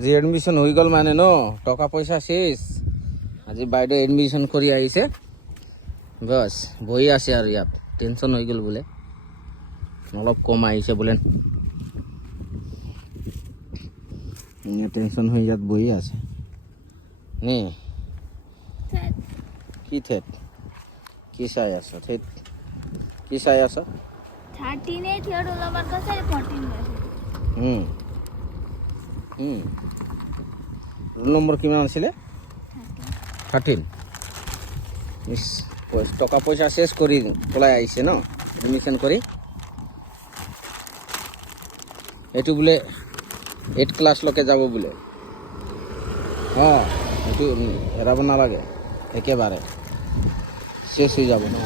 আজি এডমিশন হৈ গ'ল মানে ন টকা পইচা শেষ আজি বাইদেউ এডমিশন কৰি আহিছে বস বহি আছে আৰু ইয়াত টেনশন হৈ গ'ল বোলে অলপ কম আহিছে বোলে টেনশন হৈ ইয়াত বহি আছে নে কি থেট কি চাই আছ থেট কি চাই আছ 13 थर्ड वाला का से 14 में रोल नम्बर किमान आছিলে 13 মিস টাকা পয়সা শেষ কৰি পলাই আহিছে ন এডমিশন কৰি এটু বোলে 8 ক্লাস লকে যাব বোলে হ্যাঁ এটু এৰাব নালাগে একেবাৰে শেষ হৈ যাব না